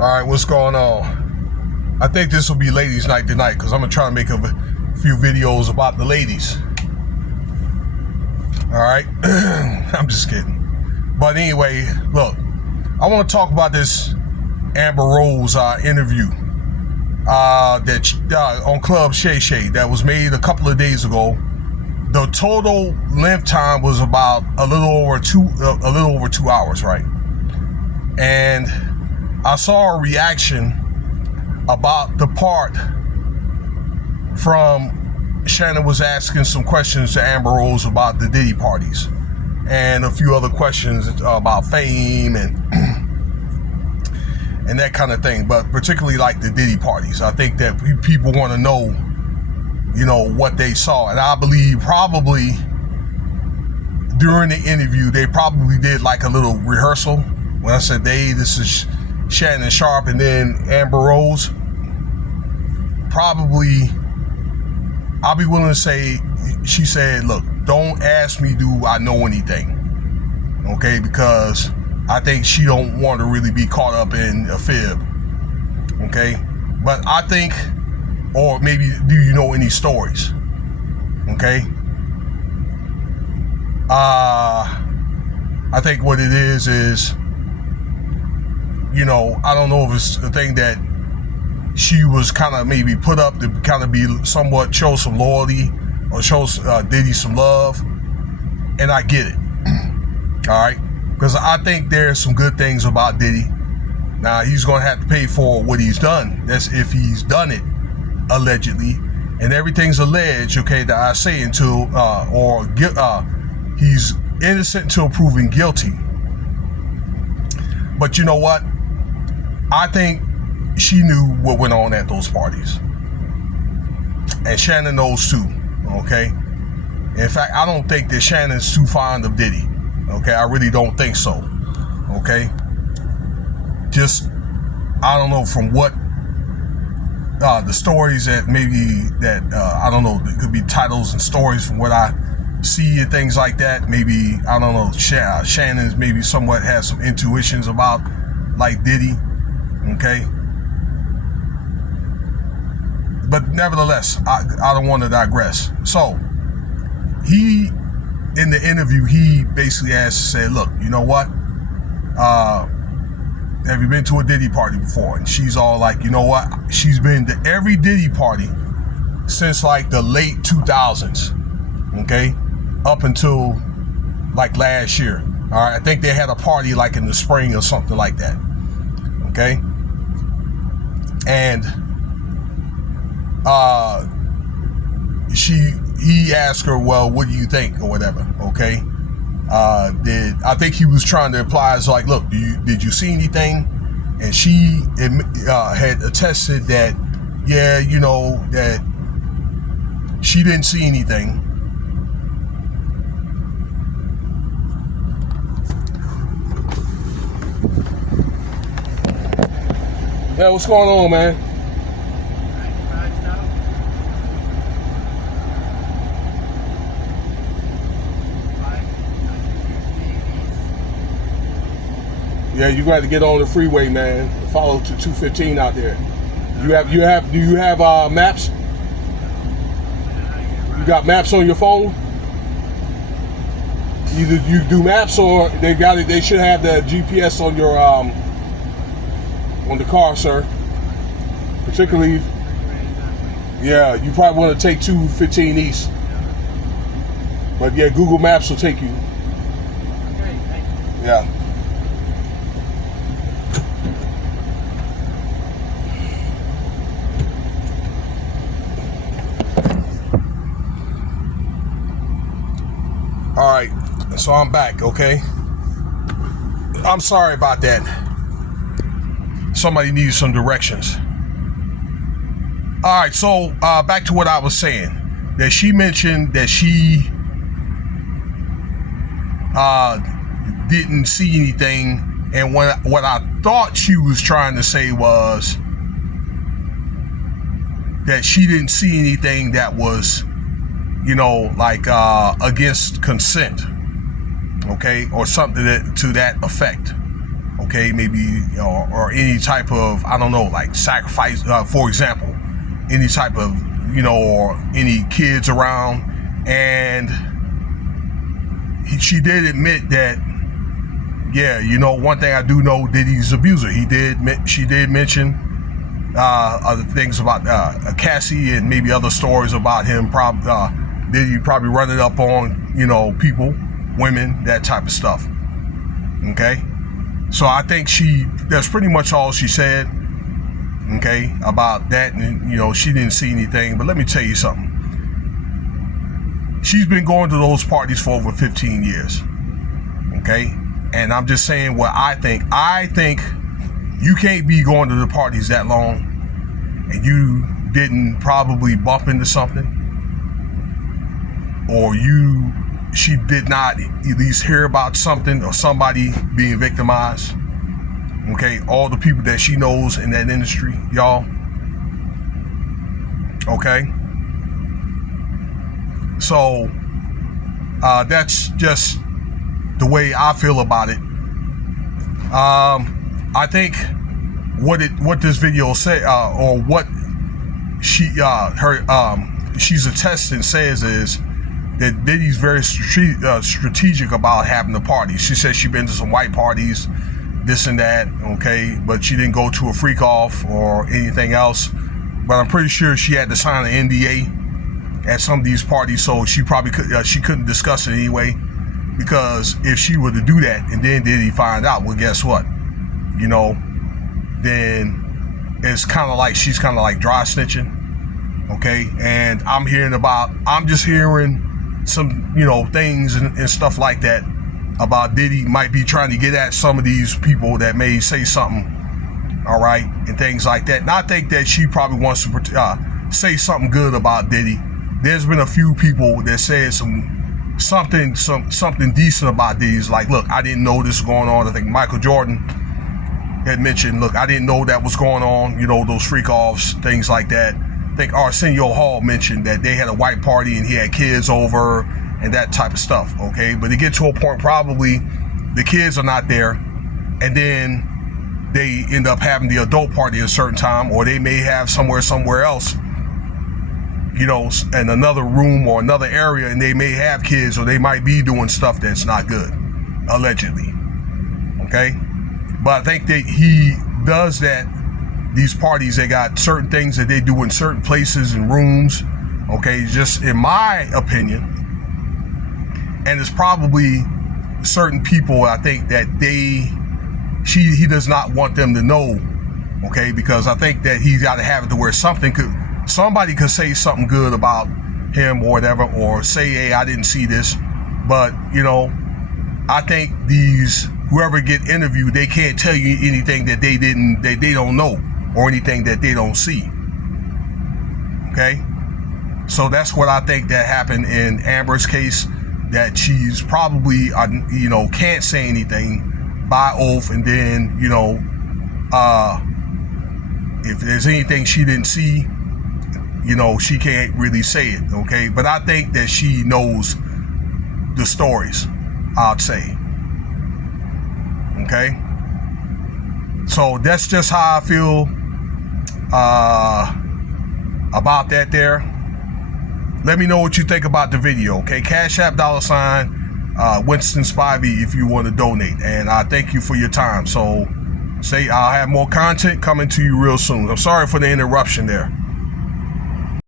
Alright, what's going on? I think this will be ladies' night tonight because I'm going to try to make a few videos about the ladies. Alright? I'm just kidding. But anyway, look. I want to talk about this Amber Rose interview that on Club Shay Shay that was made a couple of days ago. The total length time was about a little over 2 hours, right? And I saw a reaction about the part from Shannon was asking some questions to Amber Rose about the Diddy parties and a few other questions about fame and and that kind of thing, but particularly like the Diddy parties. I think that people want to know, you know, what they saw. And I believe probably during the interview, they probably did like a little rehearsal. When I said they, this is Shannon Sharpe and then Amber Rose. Probably, I'll be willing to say, she said, look, don't ask me, do I know anything? Okay, because I think she don't want to really be caught up in a fib. Okay, but I think, or maybe, do you know any stories? Okay. I think what it is, you know, I don't know if it's a thing that she was kind of maybe put up to kind of be somewhat show some loyalty or show Diddy some love. And I get it. All right. Because I think there's some good things about Diddy. Now, he's going to have to pay for what he's done. That's if he's done it, allegedly. And everything's alleged, okay, that I say until, he's innocent until proven guilty. But you know what? I think she knew what went on at those parties. And Shannon knows too, okay? In fact, I don't think that Shannon's too fond of Diddy. Okay, I really don't think so. Okay? Just, I don't know from what, the stories that maybe that, I don't know, it could be titles and stories from what I see and things like that. Maybe, I don't know, Shannon's maybe somewhat has some intuitions about, like Diddy. Okay? But nevertheless, I don't want to digress. So, in the interview, he basically said, look, you know what? Have you been to a Diddy party before? And she's all like, you know what? She's been to every Diddy party since like the late 2000s. Okay? Up until like last year. All right? I think they had a party like in the spring or something like that. Okay? And he asked her, well, what do you think or whatever, okay? I think he was trying to imply, it's like, look, did you see anything? And she had attested that, yeah, you know, that she didn't see anything. Yeah, what's going on, man? Yeah, you got to get on the freeway, man. Follow to 215 out there. Do you have maps? You got maps on your phone? Either you do maps or they should have the GPS on your on the car, sir. Particularly, yeah, you probably want to take 215 east. But yeah, Google Maps will take you. Yeah. All right, so I'm back, okay? I'm sorry about that. Somebody needs some directions. All right, so back to what I was saying. That she mentioned that she didn't see anything, and what I thought she was trying to say was that she didn't see anything that was, you know, like against consent, okay, or something to that effect, okay, maybe or any type of, I don't know, like sacrifice, for example, any type of, or any kids around. And she did admit that, yeah, one thing I do know, Diddy's abuser. She did mention other things about Cassie and maybe other stories about him. Diddy probably running up on people, women, that type of stuff. Okay, so I think that's pretty much all she said. Okay, about that, and she didn't see anything. But let me tell you something. She's been going to those parties for over 15 years. Okay, and I'm just saying what I think. I think you can't be going to the parties that long and you didn't probably bump into something, or she did not at least hear about something or somebody being victimized. Okay, all the people that she knows in that industry, y'all. Okay, so that's just the way I feel about it. I think what this video say, or what she's attesting says is that Diddy's very strategic about having the parties. She said she's been to some white parties, this and that, okay, but she didn't go to a freak off or anything else. But I'm pretty sure she had to sign an NDA at some of these parties, so she probably she couldn't discuss it anyway. Because if she were to do that and then Diddy find out, well, guess what? Then it's kind of like she's kind of like dry snitching. Okay, and I'm just hearing some things and stuff like that about Diddy might be trying to get at some of these people that may say something, all right, and things like that. And I think that she probably wants to say something good about Diddy. There's been a few people that said something decent about these, like, look, I didn't know this was going on. I think Michael Jordan had mentioned, look, I didn't know that was going on, those freak offs, things like that. I think Arsenio Hall mentioned that they had a white party and he had kids over and that type of stuff. Okay, but it get to a point, probably the kids are not there, and then they end up having the adult party at a certain time, or they may have somewhere else, in another room or another area, and they may have kids, or they might be doing stuff that's not good, allegedly. Okay, but I think that he does that. These parties, they got certain things that they do in certain places and rooms. Okay, just in my opinion, and it's probably certain people, I think that he does not want them to know. Okay, because I think that he's got to have it to where somebody could say something good about him or whatever, or say, hey, I didn't see this. But I think whoever get interviewed, they can't tell you anything that they don't know, or anything that they don't see. Okay, so that's what I think that happened in Amber's case, that she's probably can't say anything by oath, and then if there's anything she didn't see, she can't really say it. Okay, but I think that she knows the stories, I'd say. Okay, so that's just how I feel about that there. Let me know what you think about the video. Okay, Cash App $ Winston Spivey if you want to donate, and I thank you for your time. So I'll have more content coming to you real soon. I'm sorry for the interruption there.